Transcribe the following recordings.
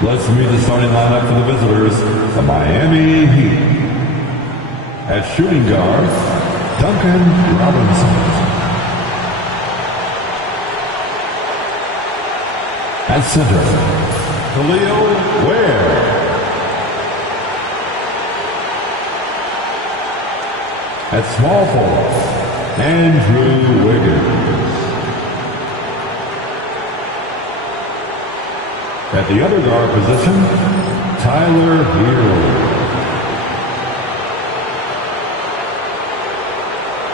Let's meet the starting lineup for the visitors, the Miami Heat. At shooting guard, Duncan Robinson. At center, Khalil Ware. At small forward, Andrew Wiggins. At the other guard position, Tyler Hero.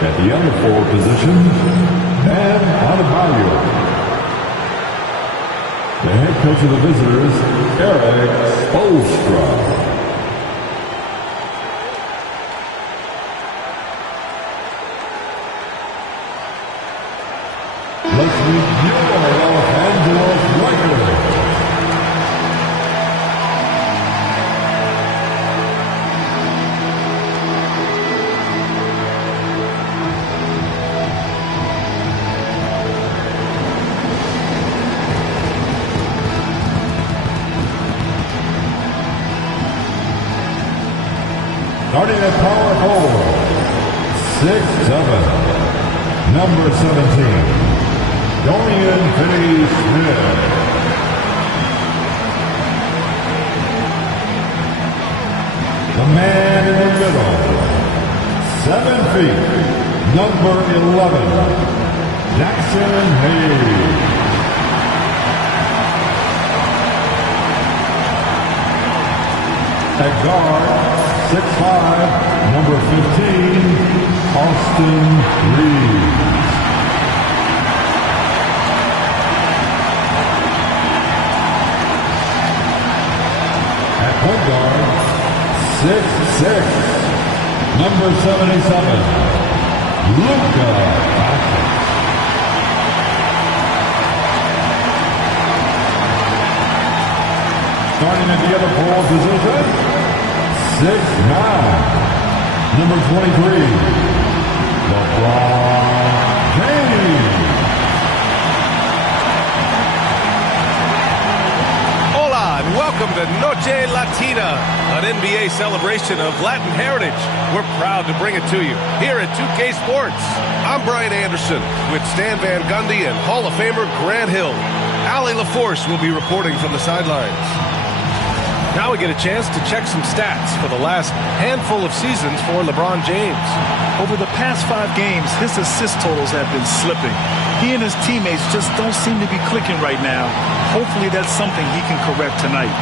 At the other forward position, Bam Adebayo. The head coach of the visitors, Erik Spoelstra. Let's meet your Los Angeles Lakers. Starting at power forward, 6'7", number 17, Dorian Finney-Smith. The man in the middle, 7 feet, number 11, Jackson Hayes. At guard, 6'5", number 15, Austin Reeves. At point guard, 6'6", number 77, Luka Doncic. Starting at the other forward position, 6'9", number 23, LeBron James. Hola and welcome to Noche Latina, an NBA celebration of Latin heritage. We're proud to bring it to you here at 2K Sports. I'm Brian Anderson with Stan Van Gundy and Hall of Famer Grant Hill. Allie LaForce will be reporting from the sidelines. Now we get a chance to check some stats for the last handful of seasons for LeBron James. Over the past 5 games, his assist totals have been slipping. He and his teammates just don't seem to be clicking right now. Hopefully that's something he can correct tonight.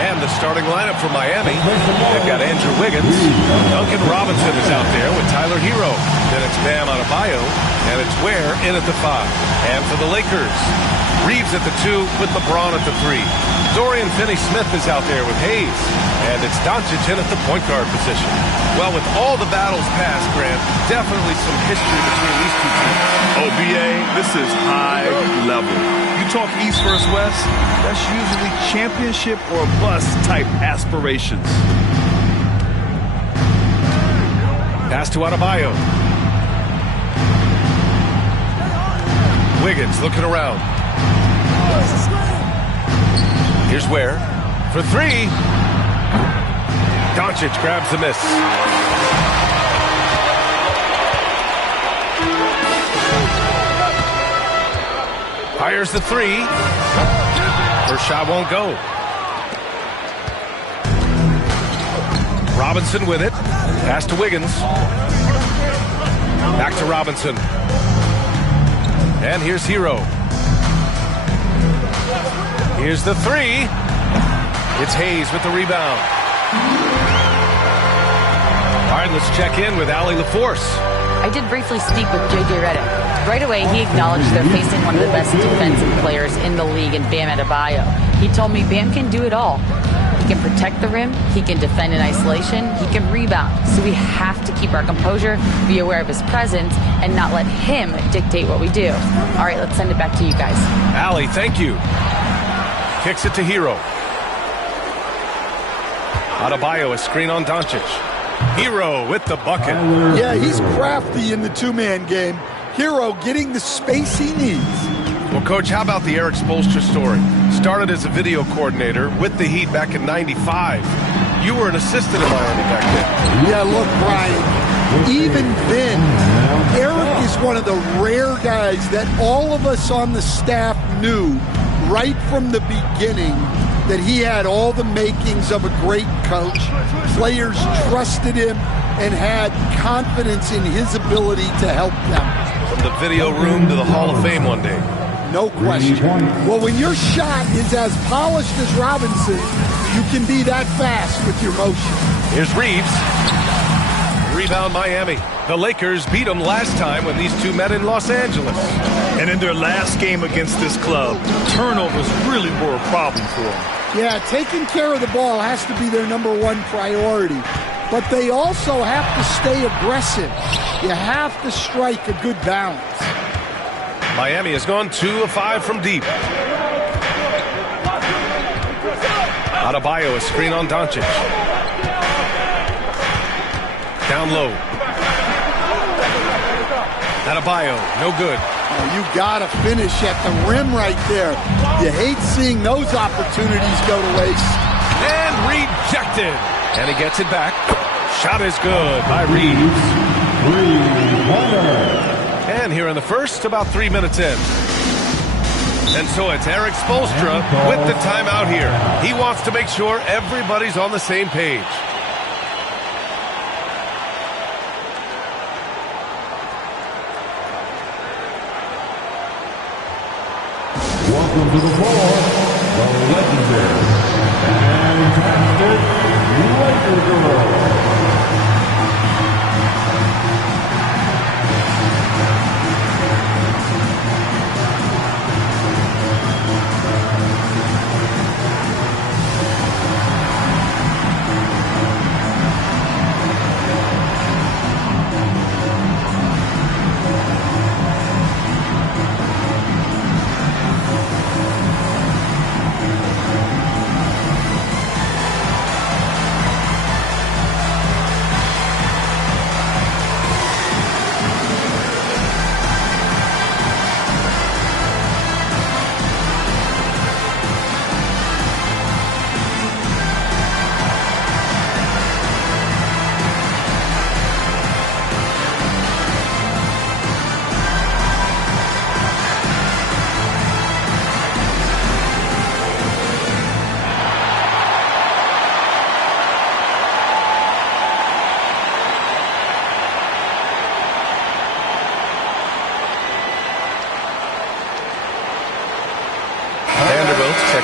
And the starting lineup for Miami, they've got Andrew Wiggins. Duncan Robinson is out there with Tyler Hero. Then it's Bam Adebayo, and it's Ware in at the 5. And for the Lakers, Reeves at the 2 with LeBron at the 3. Dorian Finney-Smith is out there with Hayes. And it's Doncic in at the point guard position. Well, with all the battles past, Grant, definitely some history between these two teams. OBA, this is high level. You talk East versus West, that's usually championship or bust type aspirations. Pass to Adebayo. Wiggins looking around. Here's Ware for 3. Doncic grabs the miss. Fires the 3. First shot won't go. Robinson with it. Pass to Wiggins. Back to Robinson. And here's Hero. Here's the 3. It's Hayes with the rebound. All right, let's check in with Allie LaForce. I did briefly speak with J.J. Redick. Right away, he acknowledged they're facing one of the best defensive players in the league in Bam Adebayo. He told me Bam can do it all. He can protect the rim, he can defend in isolation, he can rebound. So we have to keep our composure, be aware of his presence, and not let him dictate what we do. All right, let's send it back to you guys. Allie, thank you. Kicks it to Hero. Adebayo, a screen on Doncic. Hero with the bucket. Yeah, he's crafty in the two-man game. Hero getting the space he needs. Well, Coach, how about the Erik Spoelstra story? started as a video coordinator with the Heat back in '95. You were an assistant in Miami back then. Yeah, look, Brian, even then, Eric is one of the rare guys that all of us on the staff knew right from the beginning that he had all the makings of a great coach. Players trusted him and had confidence in his ability to help them. From the video room to the Hall of Fame one day. No question. Well, when your shot is as polished as Robinson, you can be that fast with your motion. Here's Reeves. Rebound Miami. The Lakers beat them last time when these two met in Los Angeles. And in their last game against this club, turnovers really were a problem for them. Yeah, taking care of the ball has to be their number one priority. But they also have to stay aggressive. You have to strike a good balance. Miami has gone 2 of 5 from deep. Adebayo, a screen on Doncic. Down low. Adebayo, no good. Oh, you got to finish at the rim right there. You hate seeing those opportunities go to waste. And rejected. And he gets it back. Shot is good by Reeves. And here in the first, about 3 minutes in. And so it's Eric Spoelstra with the timeout here. He wants to make sure everybody's on the same page. Welcome to the floor, the legendary fantastic Laker Girl.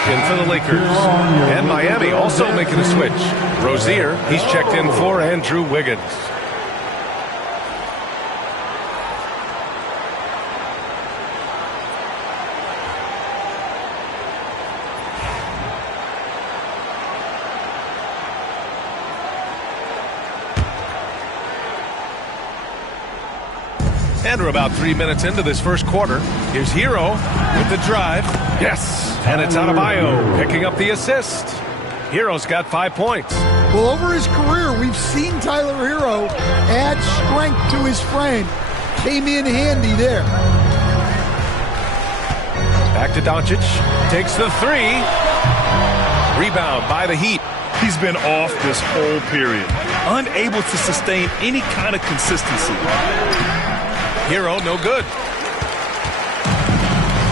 In for the Lakers. And Miami also making a switch. Rozier, he's checked in for Andrew Wiggins. And we're about 3 minutes into this first quarter. Here's Hero with the drive. Yes. And it's Adebayo picking up the assist. Hero's got 5 points. Well, over his career, we've seen Tyler Hero add strength to his frame. Came in handy there. Back to Doncic. Takes the 3. Rebound by the Heat. He's been off this whole period. Unable to sustain any kind of consistency. Hero, no good.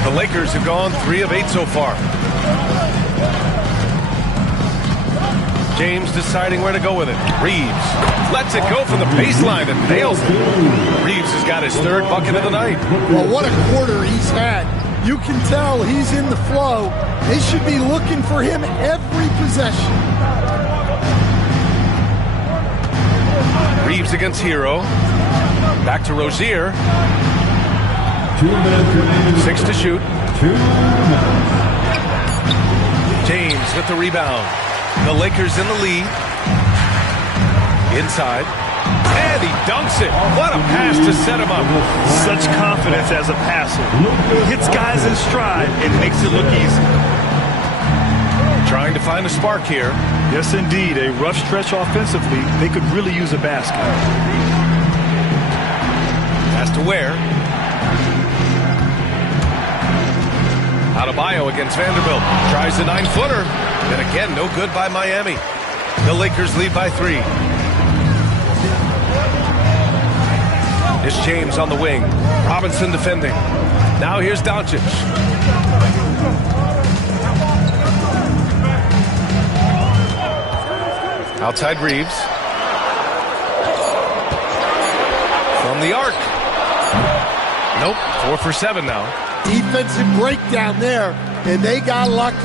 The Lakers have gone 3 of 8 so far. James deciding where to go with it. Reeves lets it go from the baseline and nails it. Reeves has got his 3rd bucket of the night. Well, what a quarter he's had. You can tell he's in the flow. They should be looking for him every possession. Reeves against Hero. Back to Rozier. 2 minutes remaining. 6 to shoot. 2 minutes. James with the rebound. The Lakers in the lead. Inside. And he dunks it. What a pass to set him up. Such confidence as a passer. Hits guys in stride and makes it look easy. Trying to find a spark here. Yes, indeed. A rough stretch offensively. They could really use a basket. Has to Ware. Adebayo against Vanderbilt. Tries a 9-footer. And again, no good by Miami. The Lakers lead by 3. It's James on the wing. Robinson defending. Now here's Doncic. Outside Reeves. From the arc. Nope, 4 for 7 now. Defensive breakdown there, and they got lucky.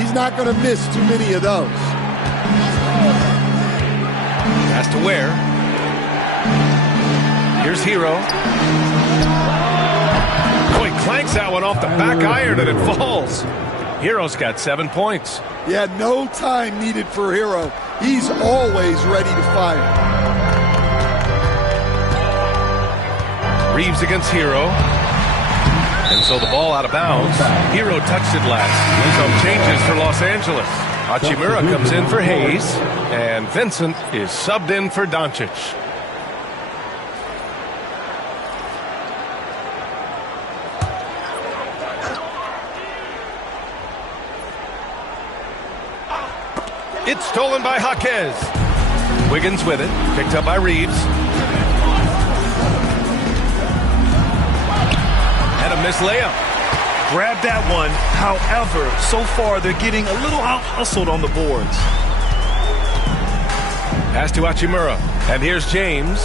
He's not going to miss too many of those. Has to Ware. Here's Hero. Oh, he clanks that one off the back iron and it falls. Hero's got 7 points. Yeah, no time needed for Hero. He's always ready to fire. Reeves against Hero. And so the ball out of bounds. Hero touched it last. Some changes for Los Angeles. Hachimura comes in for Hayes. And Vincent is subbed in for Doncic. It's stolen by Jaquez. Wiggins with it. Picked up by Reeves. And a missed layup. Grab that one. However, so far they're getting a little out-hustled on the boards. Pass to Hachimura. And here's James.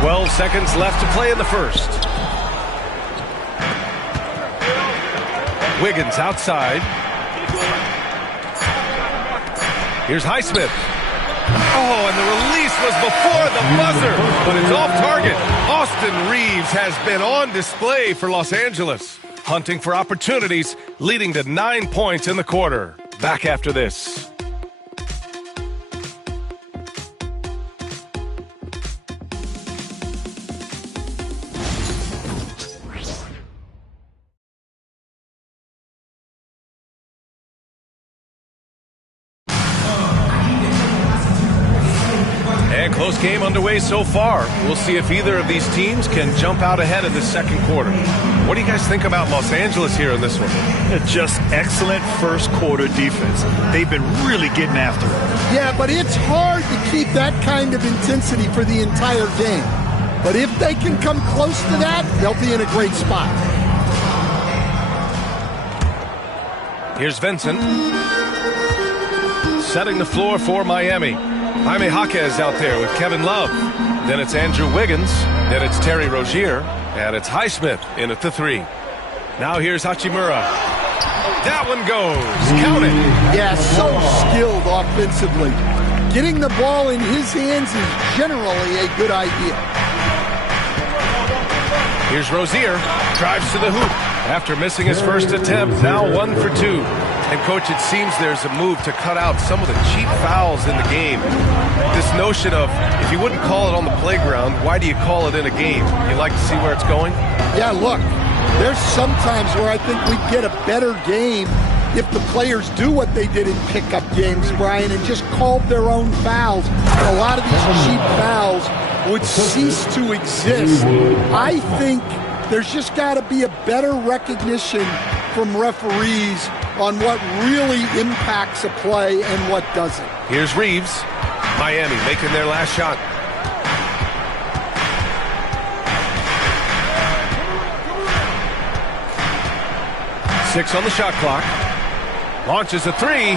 12 seconds left to play in the first. Wiggins outside. Here's Highsmith. Oh, and the release was before the buzzer, but it's off target. Austin Reeves has been on display for Los Angeles, hunting for opportunities, leading to 9 points in the quarter. Back after this. And close game underway so far. We'll see if either of these teams can jump out ahead in the second quarter. What do you guys think about Los Angeles here in this one? Just excellent first quarter defense. They've been really getting after it. Yeah, but it's hard to keep that kind of intensity for the entire game. But if they can come close to that, they'll be in a great spot. Here's Vincent. Setting the floor for Miami. Jaime Jaquez out there with Kevin Love. Then it's Andrew Wiggins. Then it's Terry Rozier. And it's Highsmith in at the 3. Now here's Hachimura. That one goes. Count it. Yeah, so skilled offensively. Getting the ball in his hands is generally a good idea. Here's Rozier. Drives to the hoop. After missing his first attempt, now 1 for 2. And, Coach, it seems there's a move to cut out some of the cheap fouls in the game. This notion of, if you wouldn't call it on the playground, why do you call it in a game? You like to see where it's going? Yeah, look, there's some times where I think we get a better game if the players do what they did in pickup games, Brian, and just called their own fouls. A lot of these cheap fouls would cease to exist. I think there's just got to be a better recognition from referees on what really impacts a play and what doesn't. Here's Reeves. Miami making their last shot. Six on the shot clock. Launches a 3.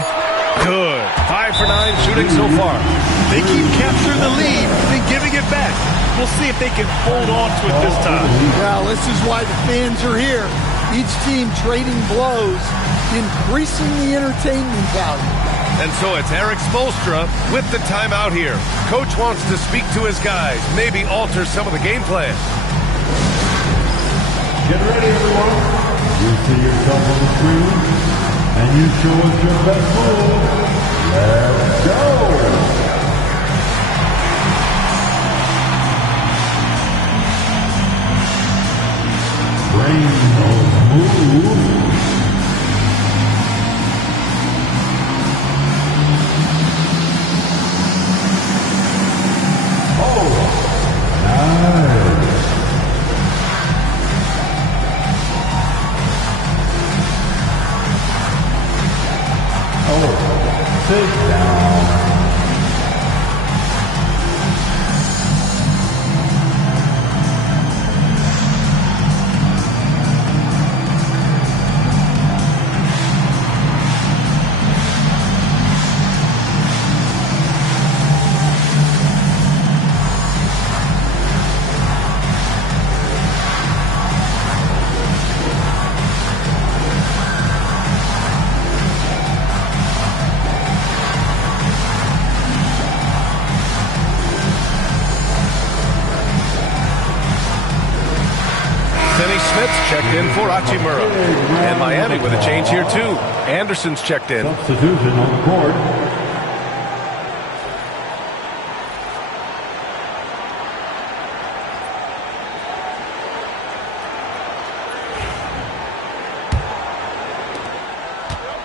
Good. 5 for 9 shooting so far. They keep capturing the lead and giving it back. We'll see if they can hold on to it this time. Well, this is why the fans are here. Each team trading blows, increasing the entertainment value. And so it's Eric Spoelstra with the timeout here. Coach wants to speak to his guys, maybe alter some of the game plan. Get ready, everyone. You see yourself on the screen, and you show us your best move. Let's go. Move. Oh, nice. Finney Smith's checked in for Hachimura. And Miami with a change here, too. Anderson's checked in. Substitution on the court.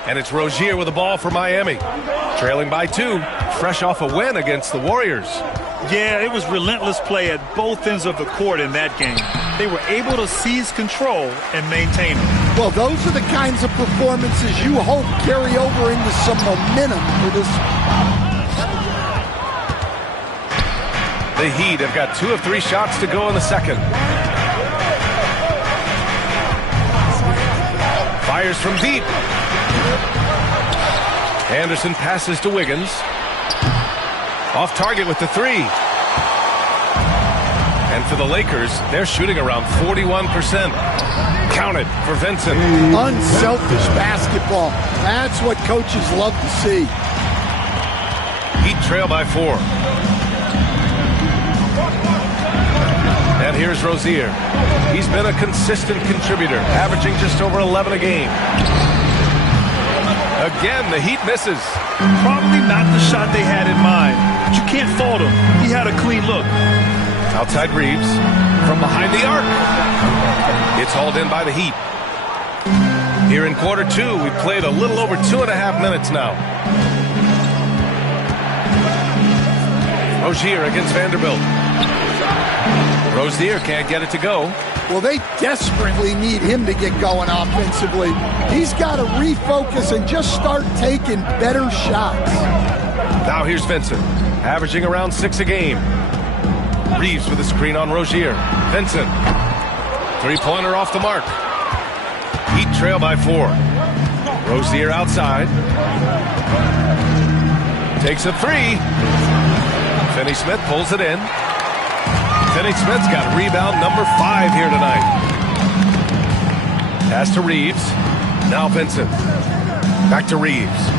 And it's Rozier with the ball for Miami. Trailing by 2, fresh off a win against the Warriors. Yeah, it was relentless play at both ends of the court in that game. They were able to seize control and maintain it. Well, those are the kinds of performances you hope carry over into some momentum for this. The Heat have got 2 of 3 shots to go in the second. Fires from deep. Anderson passes to Wiggins. Off target with the 3. And for the Lakers, they're shooting around 41%. Counted for Vincent. Unselfish basketball. That's what coaches love to see. Heat trail by 4. And here's Rozier. He's been a consistent contributor, averaging just over 11 a game. Again, the Heat misses. Probably not the shot they had in mind, but you can't fault him. He had a clean look. Outside Reeves from behind the arc. It's hauled in by the Heat. Here in quarter 2, we've played a little over 2.5 minutes now. Rozier against Vanderbilt. Rozier can't get it to go. Well, they desperately need him to get going offensively. He's got to refocus and just start taking better shots. Now here's Vincent, averaging around 6 a game. Reeves with a screen on Rozier. Vincent, 3-pointer off the mark. Heat trail by 4. Rozier outside. Takes a 3. Finney Smith pulls it in. Finney Smith's got rebound number 5 here tonight. Pass to Reeves. Now Vincent. Back to Reeves.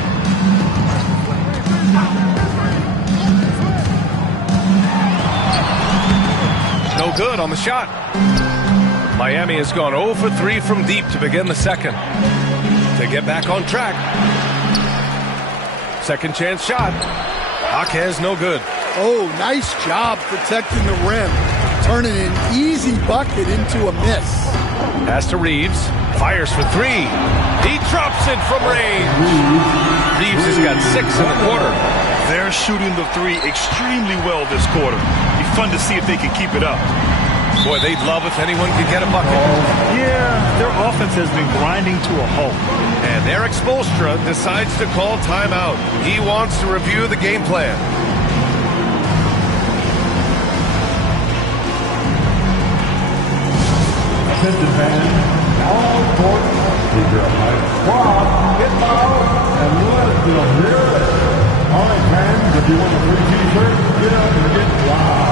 No good on the shot. Miami has gone 0 for 3 from deep to begin the second. To get back on track. Second chance shot. Jaquez no good. Oh, nice job protecting the rim. Turning an easy bucket into a miss. Pass to Reeves. Fires for 3. He drops it from range. Reeves has got 6 in the quarter. They're shooting the 3 extremely well this quarter. Be fun to see if they can keep it up. Boy, they'd love if anyone could get a bucket. Yeah, their offense has been grinding to a halt. And Eric Spoelstra decides to call timeout. He wants to review the game plan. Attention fans, all court, keep your eyes squad, get fouled, and let them hear it. All right, fans, if you want a free t-shirt, get up and get loud.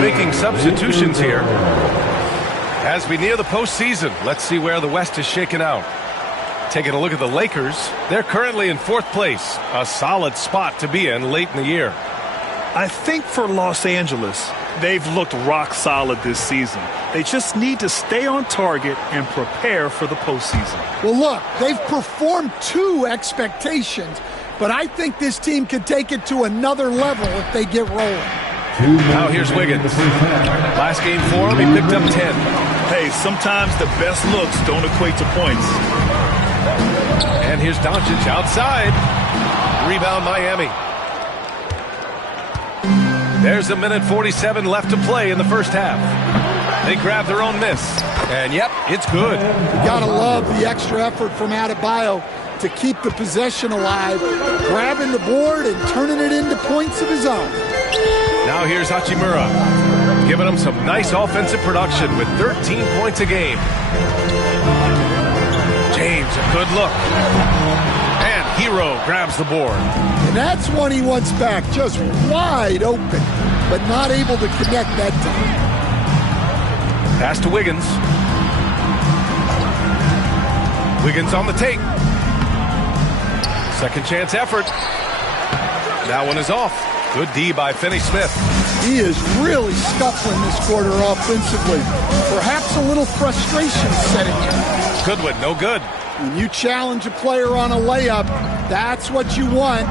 Making substitutions here. As we near the postseason, let's see where the West is shaken out. Taking a look at the Lakers, they're currently in 4th place, a solid spot to be in late in the year. I think for Los Angeles, they've looked rock solid this season. They just need to stay on target and prepare for the postseason. Well, look, they've performed to expectations, but I think this team could take it to another level if they get rolling. Now here's Wiggins. Last game for him, he picked up 10. Hey, sometimes the best looks don't equate to points. And here's Doncic outside. Rebound Miami. There's a minute 47 left to play in the first half. They grab their own miss. And yep, it's good. You gotta love the extra effort from Adebayo to keep the possession alive, grabbing the board and turning it into points of his own. Now here's Hachimura, giving him some nice offensive production with 13 points a game. James, a good look. And Hero grabs the board. And that's one he wants back, just wide open, but not able to connect that time. Pass to Wiggins. Wiggins on the take. Second chance effort. That one is off. Good D by Finney-Smith. He is really scuffling this quarter offensively. Perhaps a little frustration setting in. Goodwin, no good. When you challenge a player on a layup, that's what you want.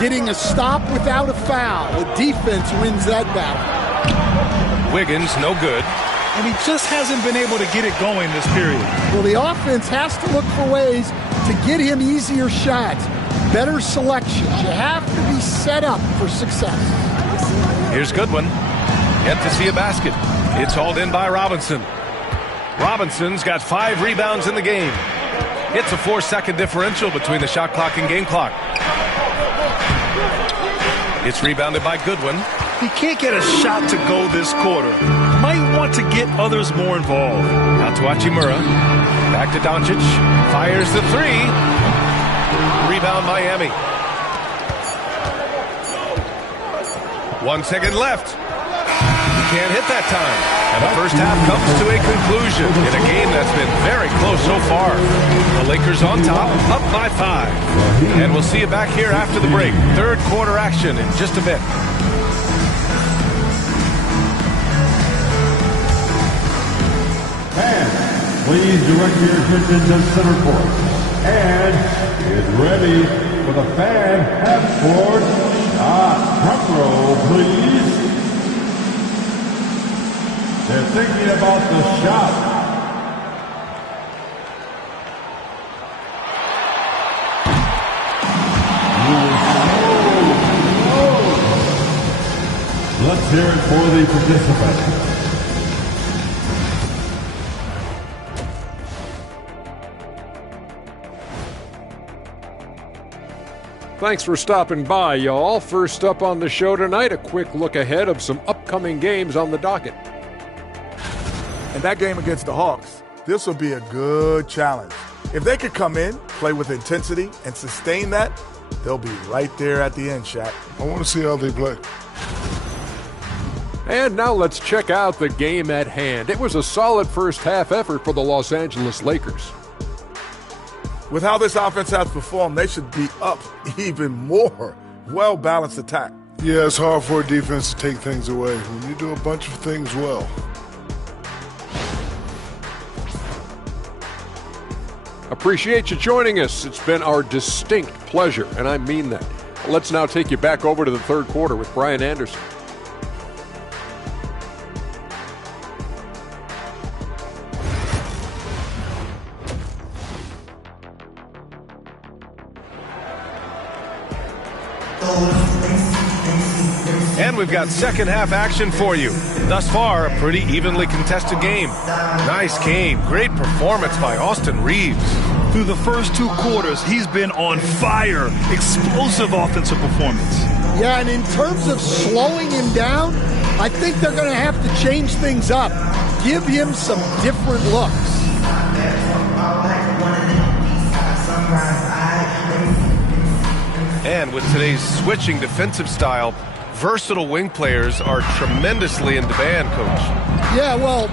Getting a stop without a foul. The defense wins that battle. Wiggins, no good. And he just hasn't been able to get it going this period. Well, the offense has to look for ways to get him easier shots, better selections. You have to be set up for success. Here's Goodwin. Yet to see a basket. It's hauled in by Robinson. Robinson's got 5 rebounds in the game. It's a 4-second differential between the shot clock and game clock. It's rebounded by Goodwin. He can't get a shot to go this quarter. Might want to get others more involved. Out to Hachimura. Back to Doncic. Fires the 3. Rebound Miami. 1 second left. He can't hit that time. And the first half comes to a conclusion in a game that's been very close so far. The Lakers on top, up by 5. And we'll see you back here after the break. Third quarter action in just a bit. And please direct your attention to center court. And get ready for the fan half-court shot. Front row, please. They're thinking about the shot. Let's hear it for the participants. Thanks for stopping by, y'all. First up on the show tonight, a quick look ahead of some upcoming games on the docket. And that game against the Hawks, this will be a good challenge. If they could come in, play with intensity, and sustain that, they'll be right there at the end, Shaq. I want to see how they play. And now let's check out the game at hand. It was a solid first half effort for the Los Angeles Lakers. With how this offense has performed, they should be up even more. Well-balanced attack. Yeah, it's hard for a defense to take things away when you do a bunch of things well. Appreciate you joining us. It's been our distinct pleasure, and I mean that. Let's now take you back over to the third quarter with Brian Anderson. And we've got second half action for you. Thus far, a pretty evenly contested game. Nice game. Great performance by Austin Reeves. Through the first 2 quarters, he's been on fire. Explosive offensive performance. Yeah, and in terms of slowing him down, I think they're going to have to change things up. Give him some different looks. And with today's switching defensive style, versatile wing players are tremendously in demand, Coach. Yeah, well,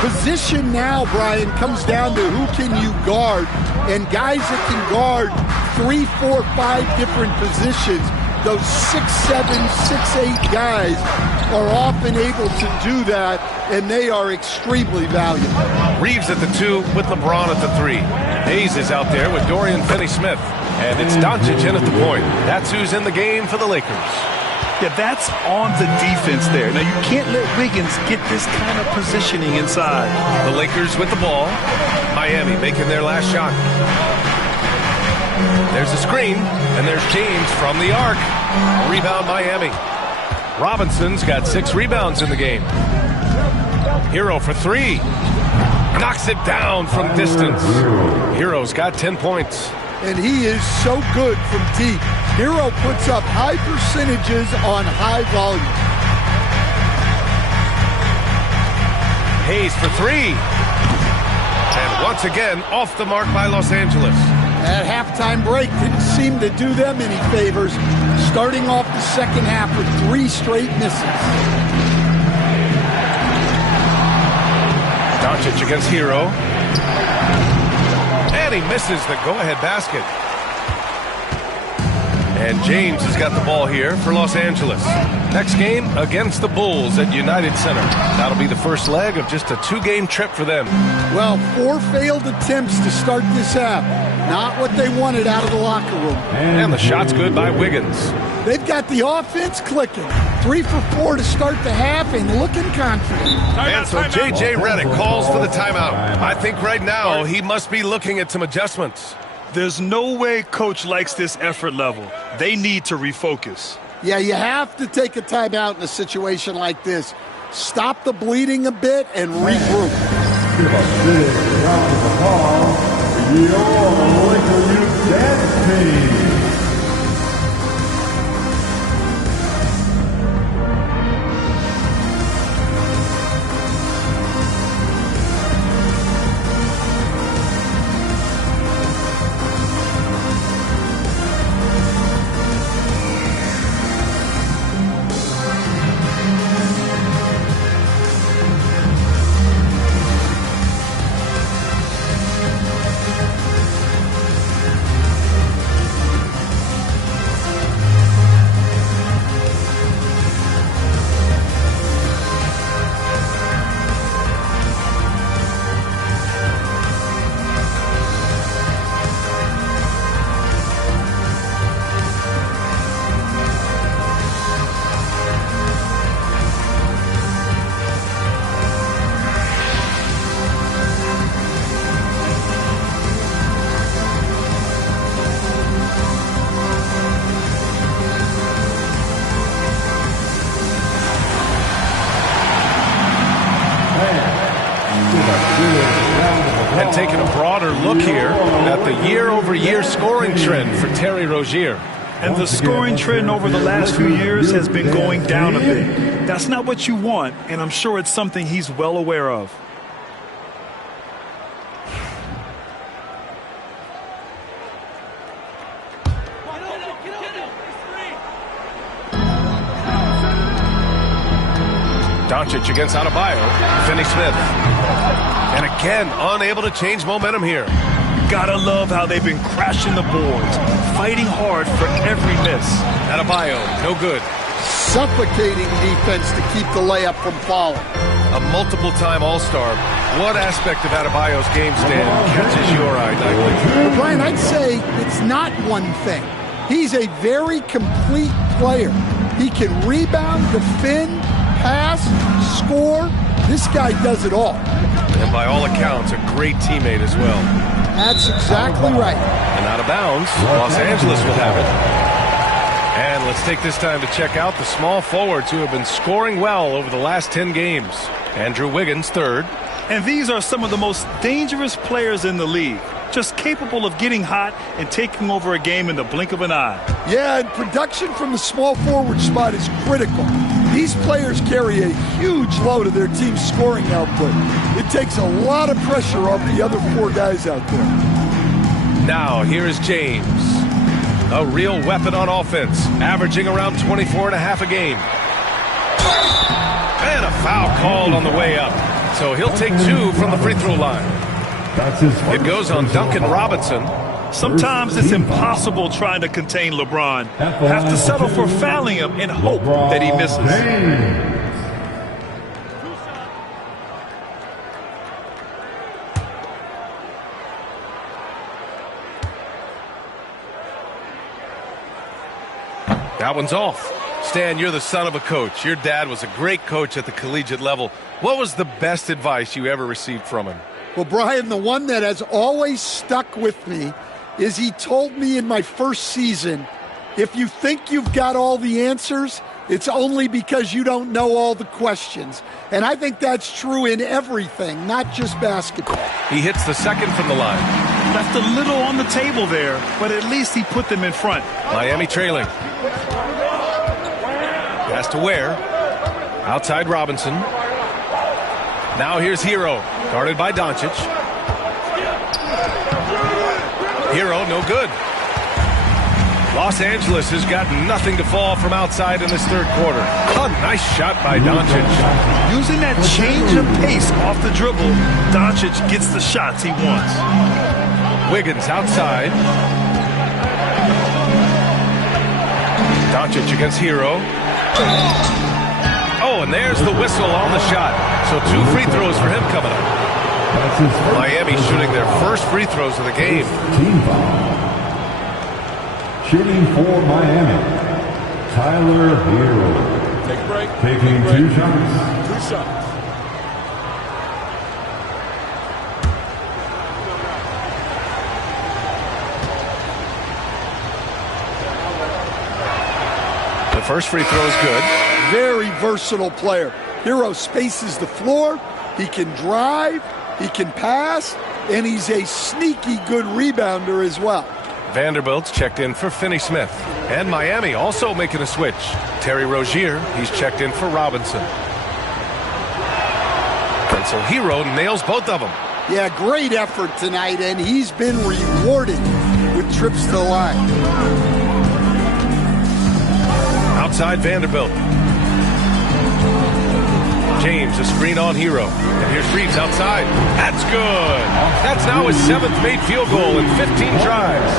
position now, Brian, comes down to who can you guard, and guys that can guard 3, 4, 5 different positions. Those 6'7", 6'8" guys are often able to do that, and they are extremely valuable. Reeves at the 2 with LeBron at the 3. Hayes is out there with Dorian Finney-Smith. And it's Doncic in at the point. That's who's in the game for the Lakers. Yeah, that's on the defense there. Now, you can't let Wiggins get this kind of positioning inside. The Lakers with the ball. Miami making their last shot. There's a screen, and there's James from the arc. Rebound Miami. Robinson's got 6 rebounds in the game. Hero for 3. Knocks it down from distance. Hero's got 10 points. And he is so good from deep. Hero puts up high percentages on high volume. Hayes for 3. And once again, off the mark by Los Angeles. That halftime break didn't seem to do them any favors. Starting off the second half with 3 straight misses. Doncic against Hero. And he misses the go-ahead basket. And James has got the ball here for Los Angeles. Next game against the Bulls at United Center. That'll be the first leg of just a 2-game trip for them. Well, 4 failed attempts to start this half. Not what they wanted out of the locker room. And the shot's good by Wiggins. They've got the offense clicking. 3 for 4 to start the half and looking confident. And so J.J. Redick calls for the timeout. I think right now he must be looking at some adjustments. There's no way coach likes this effort level. They need to refocus. Yeah, you have to take a timeout in a situation like this. Stop the bleeding a bit and regroup. Give a big round of applause to your Laker Youth Dance Team. And taking a broader look here at the year-over-year scoring trend for Terry Rozier. And the scoring trend over the last few years has been going down a bit. That's not what you want, and I'm sure it's something he's well aware of. Doncic against Adebayo. Finney-Smith. And again, unable to change momentum here. Gotta love how they've been crashing the boards, fighting hard for every miss. Adebayo, no good. Suffocating defense to keep the layup from falling. A multiple-time All-Star. What aspect of Adebayo's game, Stan, catches your eye nightly? Brian, I'd say it's not one thing. He's a very complete player. He can rebound, defend, pass, score. This guy does it all. And by all accounts, a great teammate as well. That's exactly right. And out of bounds, Los Angeles will have it. And let's take this time to check out the small forwards who have been scoring well over the last 10 games. Andrew Wiggins, third. And these are some of the most dangerous players in the league. Just capable of getting hot and taking over a game in the blink of an eye. Yeah, and production from the small forward spot is critical. These players carry a huge load of their team's scoring output. It takes a lot of pressure off the other 4 guys out there. Now, here is James. A real weapon on offense, averaging around 24 and a half a game. And a foul called on the way up. So he'll take 2 from the free throw line. It goes on Duncan Robinson. Sometimes it's impossible trying to contain LeBron. Have to settle for fouling him and hope that he misses. That one's off. Stan, you're the son of a coach. Your dad was a great coach at the collegiate level. What was the best advice you ever received from him? Well, Brian, the one that has always stuck with me is he told me in my first season, if you think you've got all the answers, it's only because you don't know all the questions. And I think that's true in everything, not just basketball. He hits the second from the line. Left a little on the table there, but at least he put them in front. Miami trailing. Pass to Ware. Outside Robinson. Now here's Hero, guarded by Doncic. Hero, no good. Los Angeles has got nothing to fall from outside in this third quarter. A nice shot by Doncic. Using that change of pace off the dribble, Doncic gets the shots he wants. Wiggins outside. Doncic against Hero. Oh, and there's the whistle on the shot. So 2 free throws for him coming up. Miami shooting their first free throws of the game. Team foul. Shooting for Miami, Tyler Hero. Take a break. Taking 2 shots. 2 shots. The first free throw is good. Very versatile player. Hero spaces the floor. He can drive. He can pass. And he's a sneaky good rebounder as well. Vanderbilt's checked in for Finney Smith. And Miami also making a switch. Terry Rozier, he's checked in for Robinson. And so Hero nails both of them. Yeah, great effort tonight, and he's been rewarded with trips to the line. Outside Vanderbilt. James, a screen on Hero. And here's Reeves outside. That's good. That's now his 7th made field goal in 15 drives.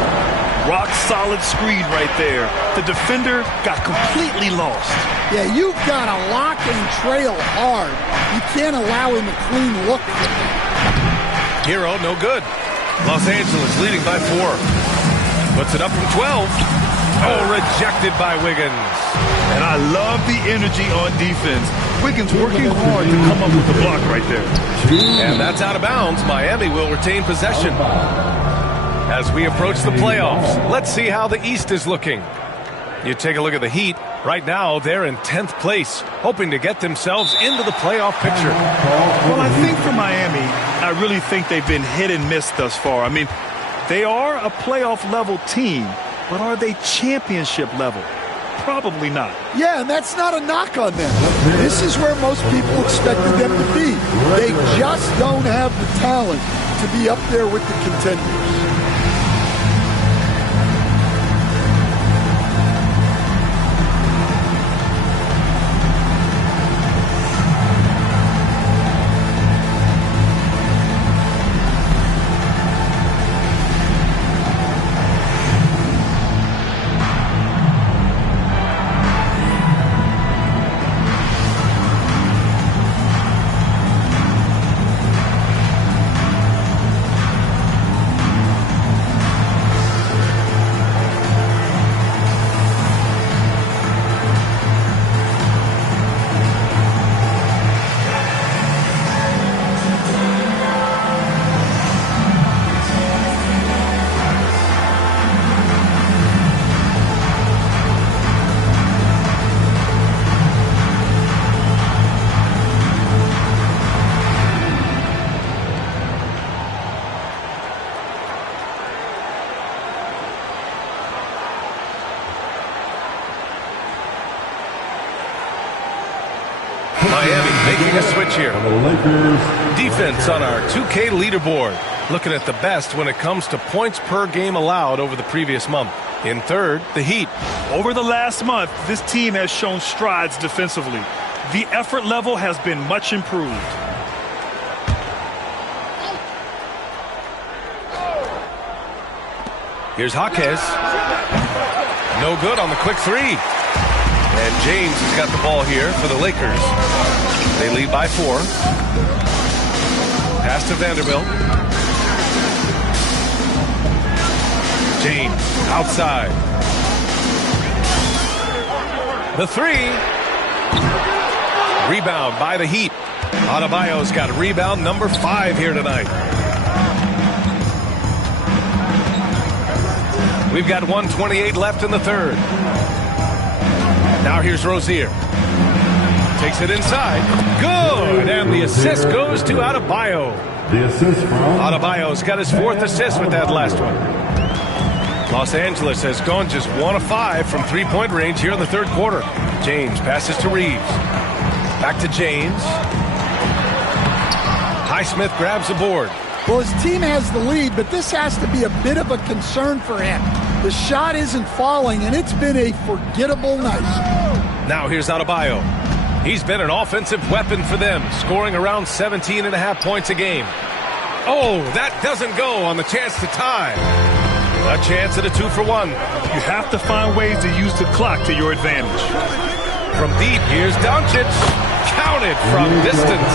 Rock solid screen right there. The defender got completely lost. Yeah, you've got to lock and trail hard. You can't allow him a clean look. Hero, no good. Los Angeles leading by 4. Puts it up from 12. Oh, rejected by Wiggins. And I love the energy on defense. Wiggins working hard to come up with the block right there. And that's out of bounds. Miami will retain possession. As we approach the playoffs, let's see how the East is looking. You take a look at the Heat. Right now, they're in 10th place, hoping to get themselves into the playoff picture. Well, I think for Miami, I really think they've been hit and miss thus far. I mean, they are a playoff-level team, but are they championship level? Probably not. Yeah, and that's not a knock on them. This is where most people expected them to be. They just don't have the talent to be up there with the contenders. Miami making a switch here. Defense on our 2K leaderboard. Looking at the best when it comes to points per game allowed over the previous month. In third, the Heat. Over the last month, this team has shown strides defensively. The effort level has been much improved. Here's Jaquez. No good on the quick 3. And James has got the ball here for the Lakers. They lead by 4. Pass to Vanderbilt. James outside. The three. Rebound by the Heat. Adebayo's got rebound number 5 here tonight. We've got 1:28 left in the third. Now here's Rozier. Takes it inside. Good. And the assist goes to Adebayo. The assist from Adebayo's got his 4th assist with that last one. Los Angeles has gone just 1 of 5 from three-point range here in the third quarter. James passes to Reeves. Back to James. Highsmith grabs the board. Well, his team has the lead, but this has to be a bit of a concern for him. The shot isn't falling, and it's been a forgettable night. Now here's Adebayo. He's been an offensive weapon for them, scoring around 17.5 points a game. Oh, that doesn't go on the chance to tie. A chance at a 2-for-1. You have to find ways to use the clock to your advantage. From deep, here's Doncic. Counted from distance.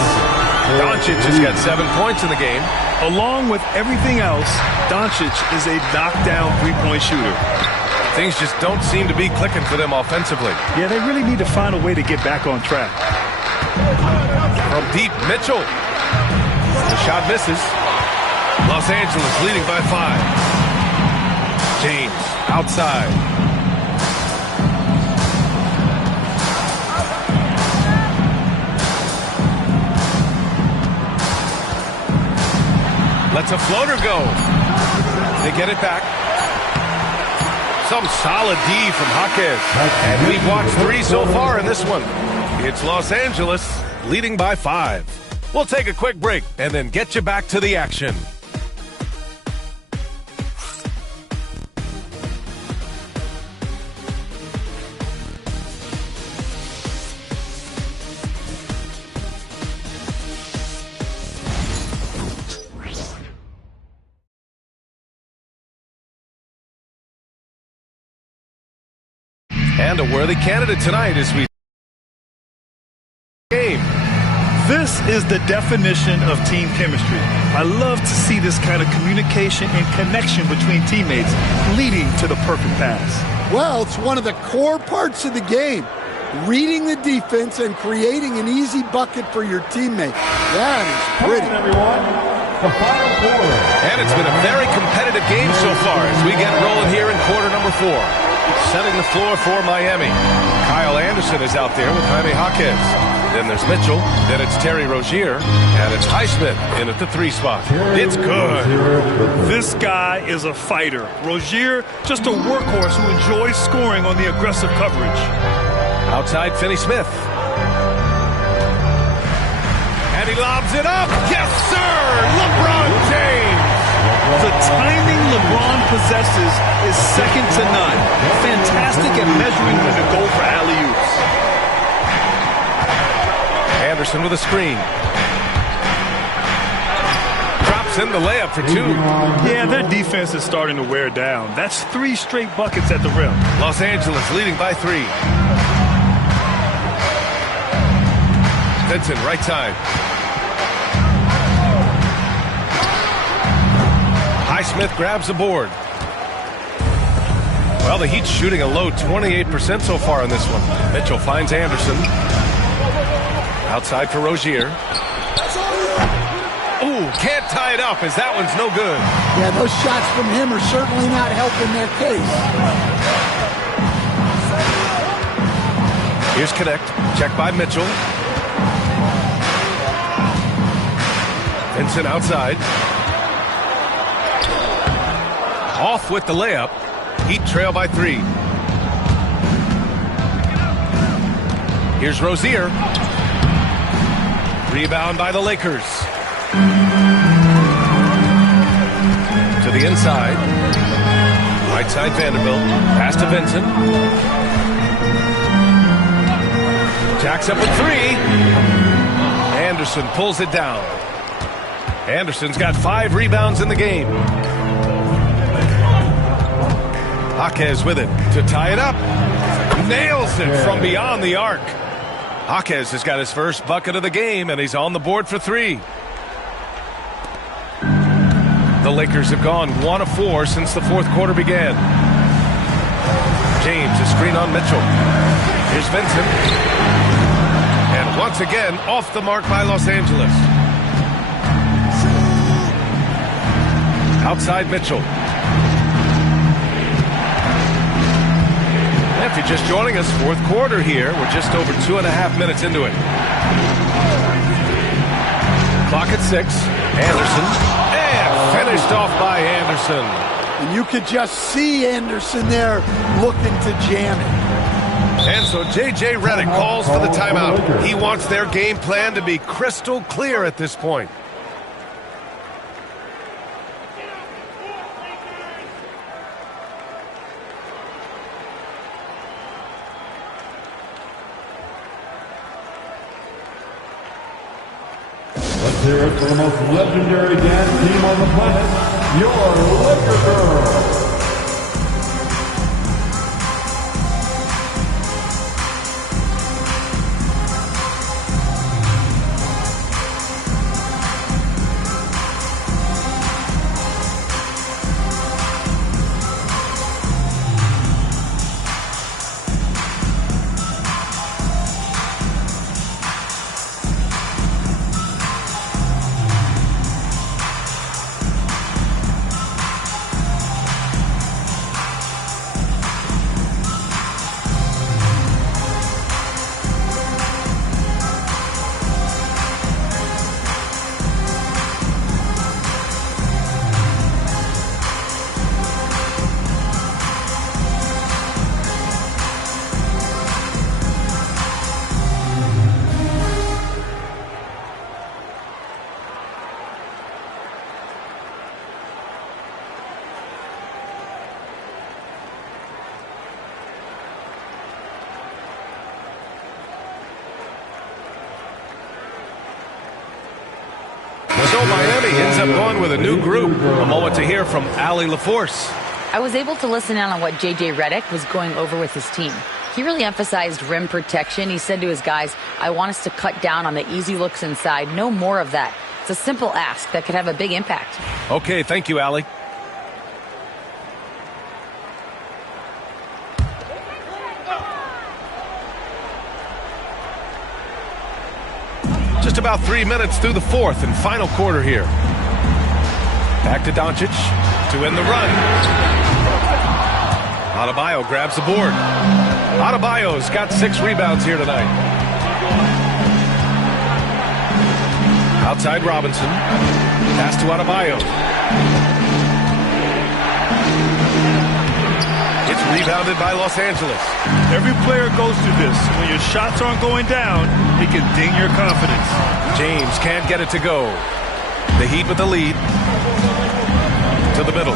Doncic has got 7 points in the game. Along with everything else, Doncic is a knockdown three-point shooter. Things just don't seem to be clicking for them offensively. Yeah, they really need to find a way to get back on track. From deep, Mitchell. The shot misses. Los Angeles leading by 5. James outside. Lets a floater go. They get it back. Some solid D from Jaquez. And we've watched 3 so far in this one. It's Los Angeles leading by 5. We'll take a quick break and then get you back to the action. And a worthy candidate tonight as we game. This is the definition of team chemistry. I love to see this kind of communication and connection between teammates leading to the perfect pass. Well, it's one of the core parts of the game. Reading the defense and creating an easy bucket for your teammate. That is pretty. everyone. The final quarter. And it's been a very competitive game so far as we get rolling here in quarter number 4. Setting the floor for Miami. Kyle Anderson is out there with Jaime Jaquez. Then there's Mitchell. Then it's Terry Rozier. And it's Highsmith in at the 3 spot. It's good. This guy is a fighter. Rozier, just a workhorse who enjoys scoring on the aggressive coverage. Outside Finney-Smith. And he lobs it up. Yes, sir! LeBron James! The timing LeBron possesses is second to none. Fantastic at measuring when to go for alley-oops. Anderson with a screen. Drops in the layup for 2. Yeah, their defense is starting to wear down. That's 3 straight buckets at the rim. Los Angeles leading by 3. Vincent, right side. Highsmith grabs the board. Well, the Heat's shooting a low 28% so far in this one. Mitchell finds Anderson. Outside for Rozier. Ooh, can't tie it up as that one's no good. Yeah, those shots from him are certainly not helping their case. Here's Connect. Check by Mitchell. Vincent outside. Off with the layup. Heat trail by 3. Here's Rozier. Rebound by the Lakers. To the inside. Right side Vanderbilt. Pass to Vincent. Jacks up with 3. Anderson pulls it down. Anderson's got 5 rebounds in the game. Jaquez with it to tie it up. Nails it from beyond the arc. Jaquez has got his first bucket of the game, and he's on the board for 3. The Lakers have gone 1 of 4 since the fourth quarter began. James, a screen on Mitchell. Here's Vincent. And once again, off the mark by Los Angeles. Outside Mitchell. If you're just joining us, fourth quarter here. We're just over 2.5 minutes into it. Clock at 6. Anderson. And finished off by Anderson. And you could just see Anderson there looking to jam it. And so J.J. Redick calls for the timeout. He wants their game plan to be crystal clear at this point. Let's hear it for the most legendary dance team on the planet, your Laker Girls. So Miami ends up going with a new group. A moment to hear from Allie LaForce. I was able to listen in on what J.J. Redick was going over with his team. He really emphasized rim protection. He said to his guys, I want us to cut down on the easy looks inside. No more of that. It's a simple ask that could have a big impact. Okay, thank you, Allie. Just about 3 minutes through the fourth and final quarter here. Back to Doncic to end the run. Adebayo grabs the board. Adebayo's got 6 rebounds here tonight. Outside Robinson. Pass to Adebayo. It's rebounded by Los Angeles. Every player goes through this. When your shots aren't going down, it can ding your confidence. James can't get it to go. The Heat with the lead. To the middle.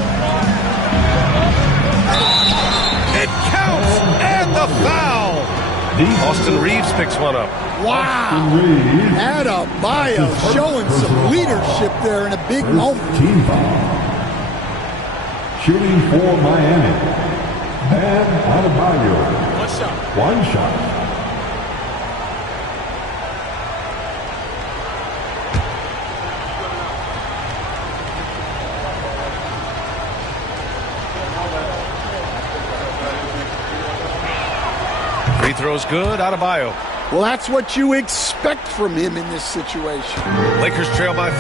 It counts! And the foul! Austin Reeves picks one up. Wow! Adebayo showing some leadership there in a big moment. Team foul. Shooting for Miami. Bam Adebayo. One shot. Free throw's good. Adebayo. Well, that's what you expect from him in this situation. Lakers trail by 5.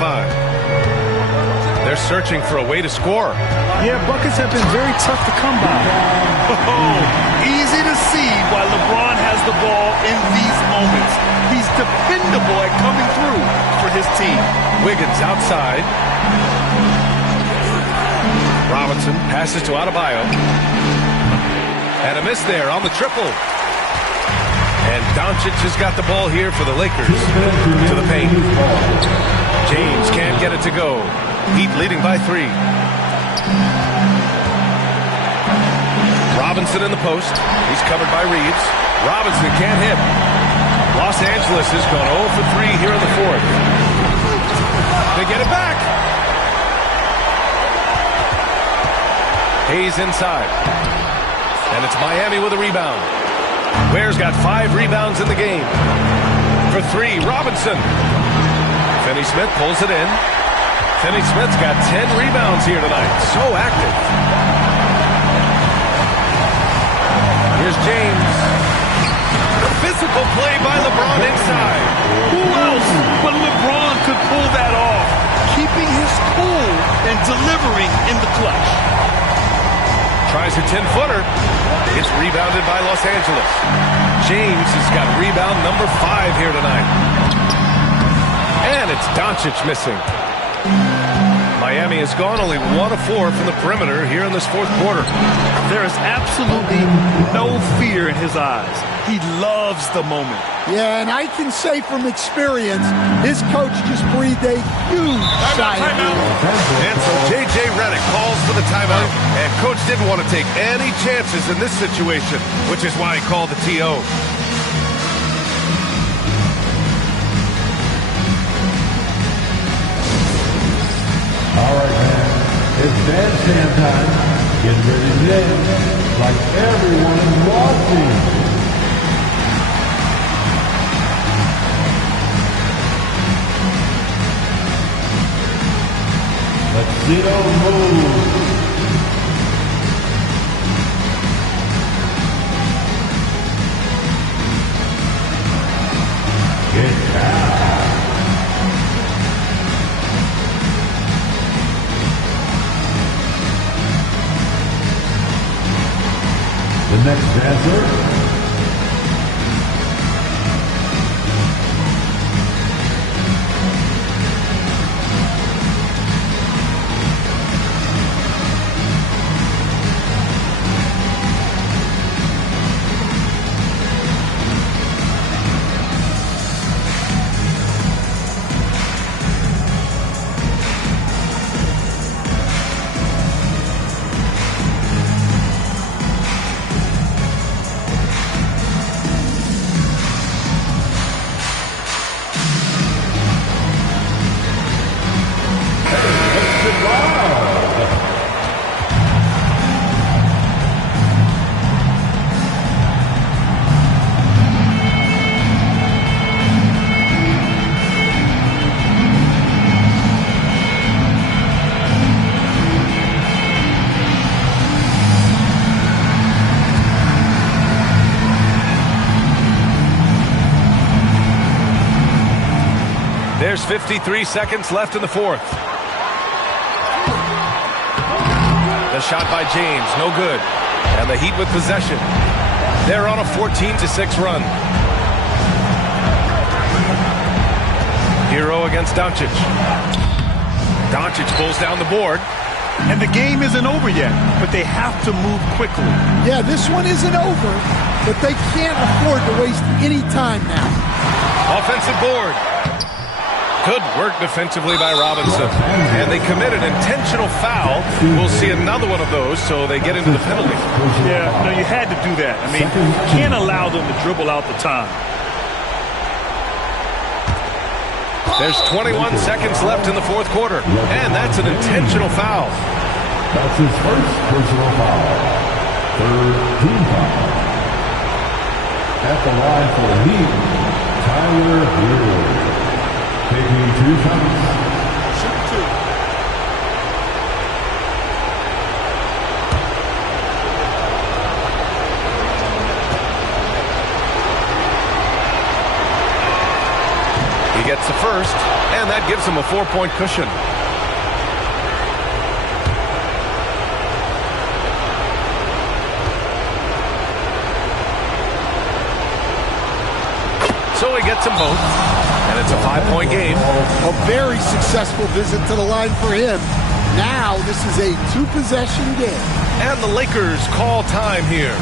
They're searching for a way to score. Yeah, buckets have been very tough to come by. Oh, easy to see why LeBron has the ball in these moments. He's dependable at coming through for his team. Wiggins outside. Robinson passes to Adebayo. And a miss there on the triple. And Doncic has got the ball here for the Lakers. To the paint. James can't get it to go. Heat leading by 3. Robinson in the post. He's covered by Reeves. Robinson can't hit. Los Angeles has gone 0 for 3 here in the fourth. They get it back. Hayes inside. And it's Miami with a rebound. Ware's got 5 rebounds in the game. For 3, Robinson. Finney-Smith pulls it in. Finney-Smith's got 10 rebounds here tonight. So active. Here's James. physical play by LeBron inside. Who else but LeBron could pull that off? Keeping his cool and delivering in the clutch. Tries a 10-footer. It's rebounded by Los Angeles. James has got rebound number 5 here tonight. And it's Doncic missing. Miami has gone only 1 of 4 from the perimeter here in this fourth quarter. There is absolutely no fear in his eyes. He loves the moment. Yeah, and I can say from experience, his coach just breathed a huge sigh of relief. And so J.J. Redick calls for the timeout. And coach didn't want to take any chances in this situation, which is why he called the TO. All right, man. It's bandstand time. Get ready to dance like everyone is watching. Let's see those moves. Get down. The next dancer. There's 53 seconds left in the fourth. The shot by James, no good. And the Heat with possession. They're on a 14-6 run. Hero against Doncic. Doncic pulls down the board. And the game isn't over yet, but they have to move quickly. Yeah, this one isn't over, but they can't afford to waste any time now. Offensive board. Good work defensively by Robinson. And they commit an intentional foul. We'll see another one of those, so they get into the penalty. Yeah, no, you had to do that. I mean, you can't allow them to dribble out the time. There's 21 seconds left in the fourth quarter, and that's an intentional foul. That's his first personal foul. Third team foul. At the line for the Heat, Tyler Hero. Taking 2 shots. Shoot 2. He gets the first, and that gives him a 4-point cushion. So he gets them both, and it's a 5-point game. A very successful visit to the line for him. Now this is a 2-possession game. And the Lakers call time here.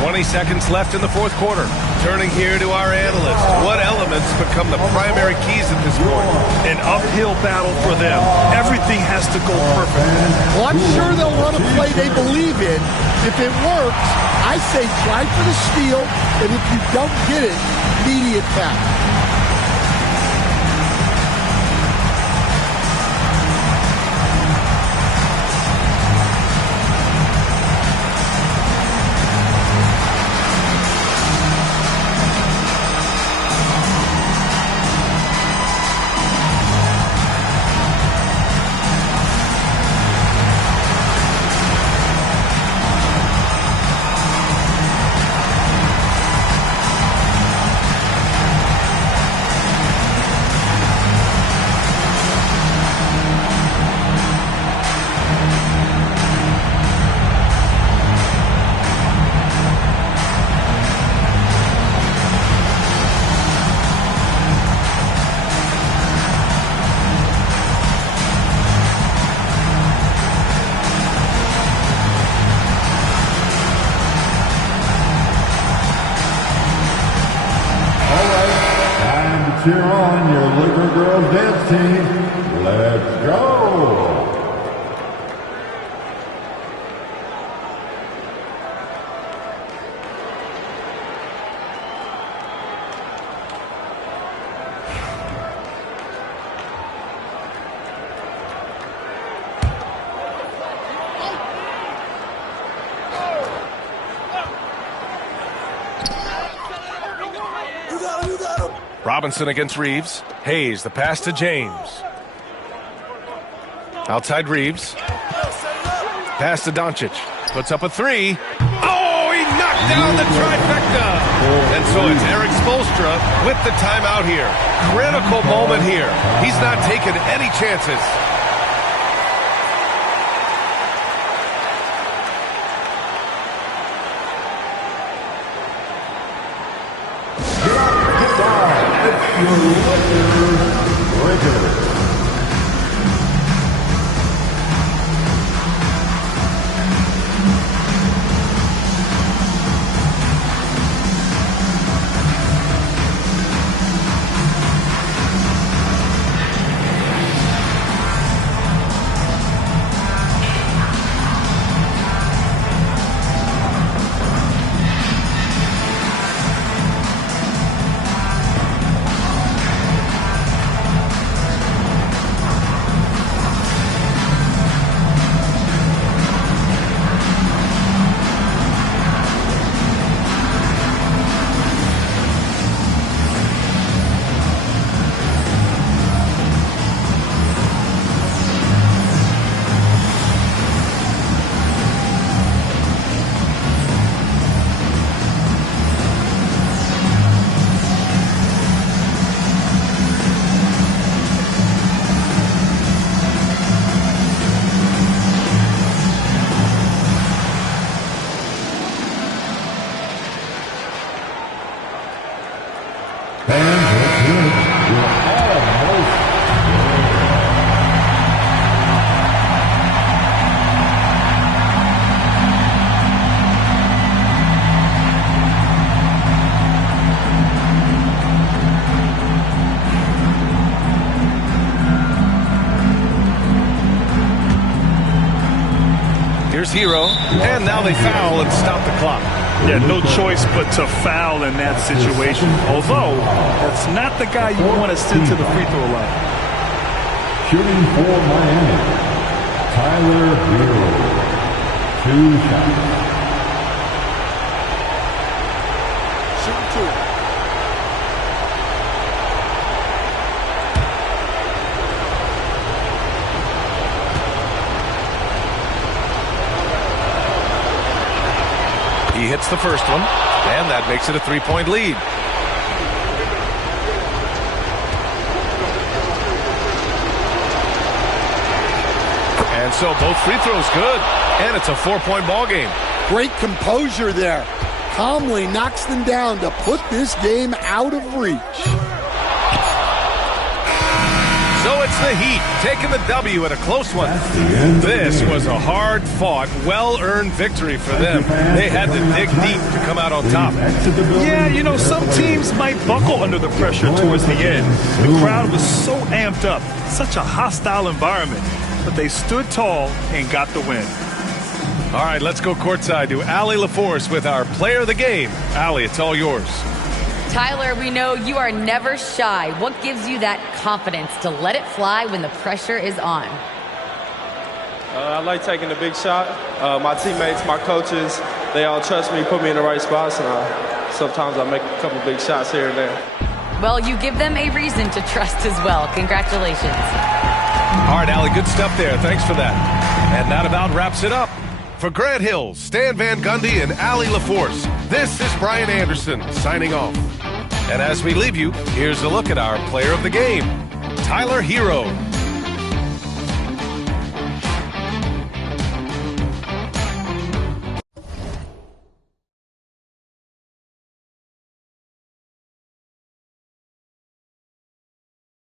20 seconds left in the fourth quarter. Turning here to our analysts. What elements become the primary keys at this point? An uphill battle for them. Everything has to go perfect. Well, I'm sure they'll run a play they believe in. If it works, I say try for the steal, and if you don't get it, immediate foul. Let's cheer on your Liquor Girls dance team. Let's go! Robinson against Reeves. Hayes, the pass to James. Outside Reeves. Pass to Doncic. Puts up a three. Oh, he knocked down the trifecta. And so it's Eric Spoelstra with the timeout here. Critical moment here. He's not taking any chances. Hero, and now they foul and stop the clock. Yeah, no choice but to foul in that situation. Although, that's not the guy you want to send to the free throw line. Shooting for Miami, Tyler Hero. 2 shots. Shoot 2. He hits the first one, and that makes it a 3-point lead. And so both free throws good, and it's a 4-point ball game. Great composure there. Calmly knocks them down to put this game out of reach. So it's the Heat taking the W at a close one. This was a hard-fought, well-earned victory for them. They had to dig deep to come out on top. Yeah, you know, some teams might buckle under the pressure towards the end. The crowd was so amped up, such a hostile environment, but they stood tall and got the win. All right, let's go courtside to Allie LaForce with our player of the game. Allie, it's all yours. Tyler, we know you are never shy. What gives you that confidence to let it fly when the pressure is on? I like taking the big shot. My teammates, my coaches, they all trust me, put me in the right spots, and sometimes I make a couple big shots here and there. Well, you give them a reason to trust as well. Congratulations. All right, Allie, good stuff there. Thanks for that. And that about wraps it up. For Grant Hill, Stan Van Gundy, and Allie LaForce, this is Brian Anderson signing off. And as we leave you, here's a look at our player of the game, Tyler Hero.